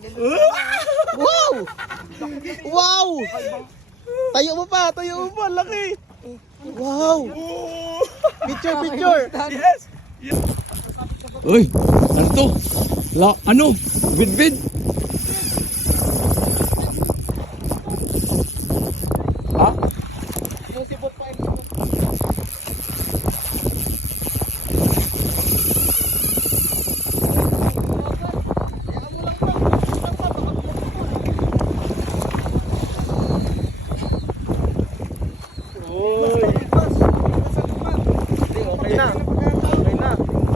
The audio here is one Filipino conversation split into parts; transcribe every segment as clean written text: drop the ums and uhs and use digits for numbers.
Wow! Wow! Tayo mo pa, laki. Wow! Picture, picture. Yes! Uy, ano to? Ano? Bidbid? Ha? Okay na. Okay na.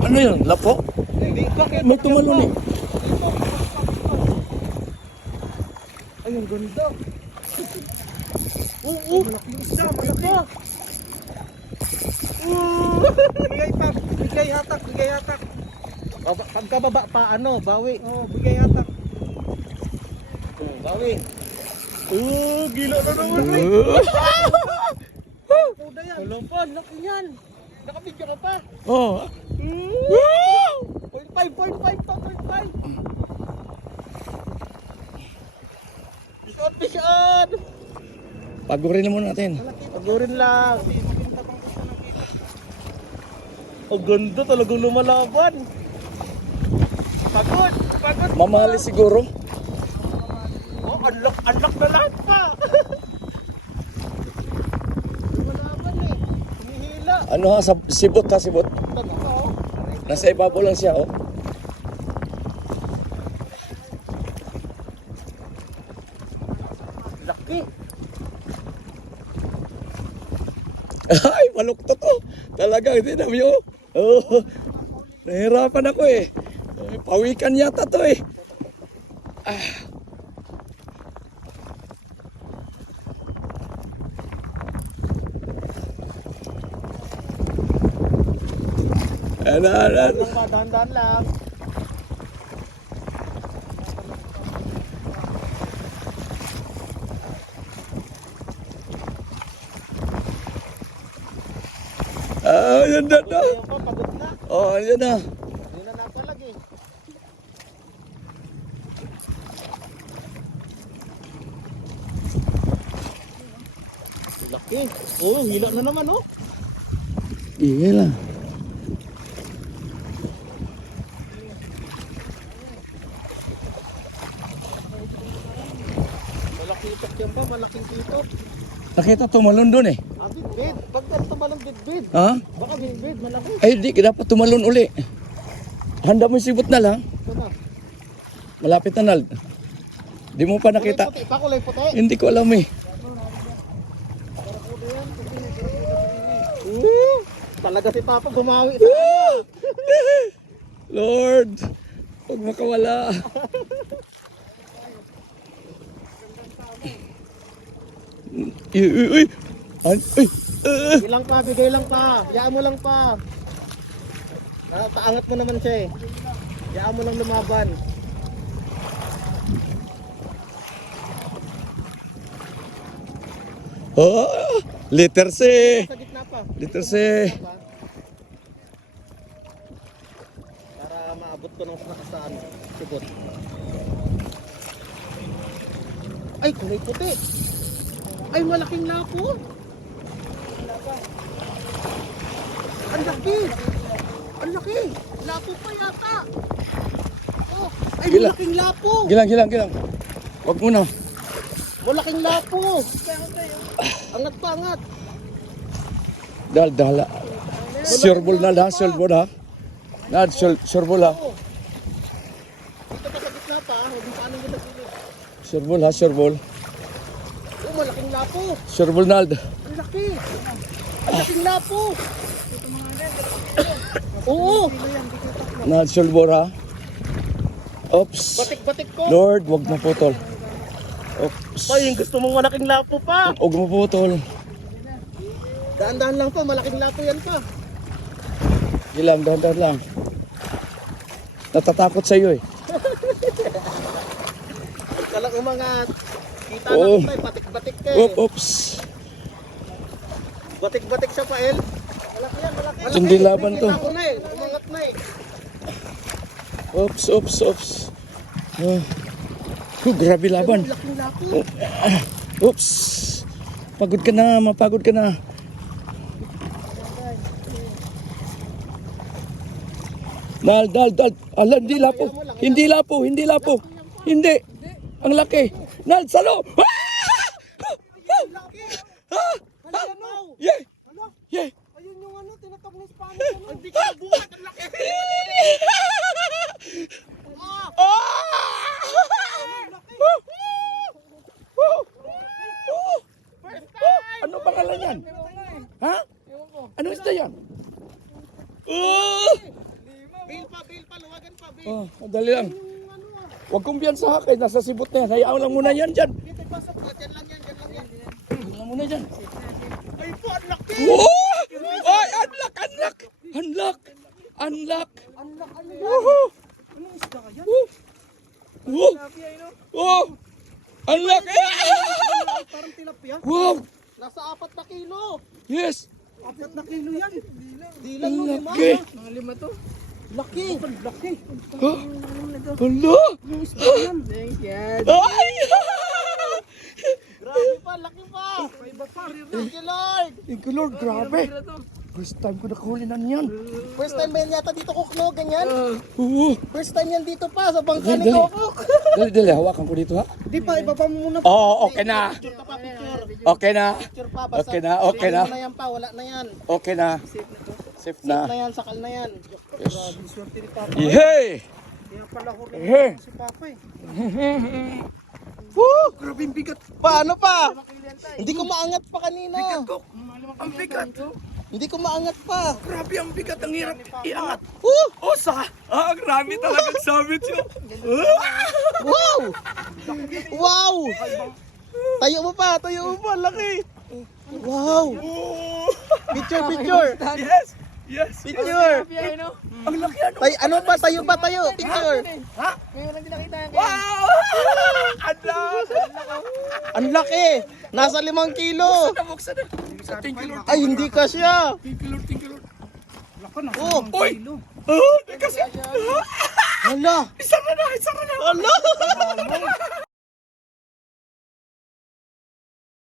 Ano yun? Lapo? May tumalon eh. Ay, ang ganda. Oo, malaking isda, malaki. Bigay hatak, bigay hatak. Pagkababa pa, ano, bawi. Bigay hatak. Bawi. Gila na naman. Puda yan. Kulumpon, laki yan. Nakabidyo ka pa. Oh. 0.5 to, 0.5. Fish on! Pagurin muna natin. Pagurin lang. Ang ganda, talagang lumalaban. Pagod. Mamali siguro. Oh, unlock na lahat pa. Lumalaban eh. Humihila. Ano ha? Sibot ha, sibot. Nasa ibabaw lang siya oh. Laki. Ay, maluktot to. Talaga, hindi na mo. Oh, nahirapan ako eh. Pawikan yata to eh. Ano. Dahan-dahan lang. Yan na. Ayun pa, pagod na. Oh, yan na. Hindi na napalagi. Laki. Oh, hila na naman oh. Iya lah. Malaking itak yan pa, malaking itok. Nakita tumalon doon eh. Ah, bidbid. Pag ganito ba ng bidbid? Ha? Baka bidbid, malaki. Ay, di. Dapat tumalon uli. Handa mo yung sibot na lang. Ito na. Malapit na Nald. Di mo pa nakita. Kulay puti pa, kulay puti. Hindi ko alam eh. Talaga si Papa gumawi sa kanya. Lord, huwag makawala. Uy. Bigay lang pa. Hayaan mo lang pa. Paangat mo naman siya eh. Hayaan mo lang lumaban. Oh, letter C. Sa gitna pa. Letter C. Para maabot ko ng saan. Sigot. Ay, kulay puti. Ay, malaking lapo. Ang laki. Ang laki. Lapo pa yata. Oh, ay, Gila. malaking lapo. Gilang. Huwag muna. Malaking lapo. Angat pa, angat. Dala. Sureball na ha, sureball ha. Nad, sureball ha. Oh. Dito pa sa gitna pa. Huwag mo paano mo nagilid. Sureball ha, sureball. Oh, malaking lapo. Sureball Nald. Ang laki. Ang laking lapo. Oo. Nad, sureball ha. Oops. Batik-batik ko. Lord, huwag maputol. Oops. Pa, yung gusto mong malaking lapo pa. Huwag maputol. Daan-daan lang pa, malaking lapo yan pa. Gilang, dahan lang. Natatakot sa iyo eh. Kalang umangat. Kita Oo. na kita, batik-batik ka eh. Oops. Batik-batik siya pa, El. Malaki yan, malaki. Hindi laban to. Kita ko na eh, umangat na eh. Oops. Oh. Grabe laban. Laking laki. Oops. Pagod ka na, mapagod ka na. Dal. Ala, hindi lapo. Hindi lapo. Hindi. Ang laki. Nal, salo. Yeah. Yeah. Ayun yung ano, tinatak ni Spanish. Hindi ka buhat, ang laki. Ano pangalan yan? Ha? Ano isda yan? Bail pa, luwagan pa, bail. Oh, dali lang. Huwag kong biyan sa akin, nasa sibot na yan. Hayaan lang muna yan dyan. Dito, pasok po, dyan lang yan. Hayaan lang muna dyan. Ay po, ang laki. Wow! Ay, unlock! Woohoo! Anong isda ka yan? Wow! Wow! Unlock! Parang tilapia. Wow! Nasa 4 na kilo. Yes! 4 na kilo yan. Dilan Ang mo, lima. laki! Mga 5 to. Laki. Laki. Ha? Hala! Thanks, yan. Ay! Grabe pa, laki pa. Iba pa. Thank you, Lord. Thank you, Lord, grabe! First time ko nakahuli na niyan. First time ba yan yata dito, Kukno? Ganyan? Oo! First time yan dito pa, sa bangka ni Dali. Kokok. Dali, hawakan ko dito ha. Di pa, ibaba mo muna. Oo, okay na. Picture ka pa, picture. Okay na. Picture pa, basta. Okay na, okay na. Ano na yan pa, wala na yan. Okay na. Safe Na na. yan, sakal na yan. Grabe, swerte ni Papa. Yehey! Kaya pala ko Eh. si Papa eh. Woo! Grabe yung bigat. Paano pa? Hindi ko maangat pa kanina. Ang bigat. Hindi ko maangat pa. Grabe ang bigat, ang hirap iangat. Woo! Osa! Grabe talagang sabit yun. Wow! Wow! Tayo mo pa, laki. Wow! Picture. Yes! Yes! Picture. Ang laki ano? Ano pa, tayo ba tayo? Picture. Ha? Wow! Ang laki. Nasa 5 kilo. Buksan na. Thank you, Lord. Ay, hindi ka siya. Thank you, Lord. Thank you, Lord. Oh, Uy! Di kasi. hala. Isa na na. Hala.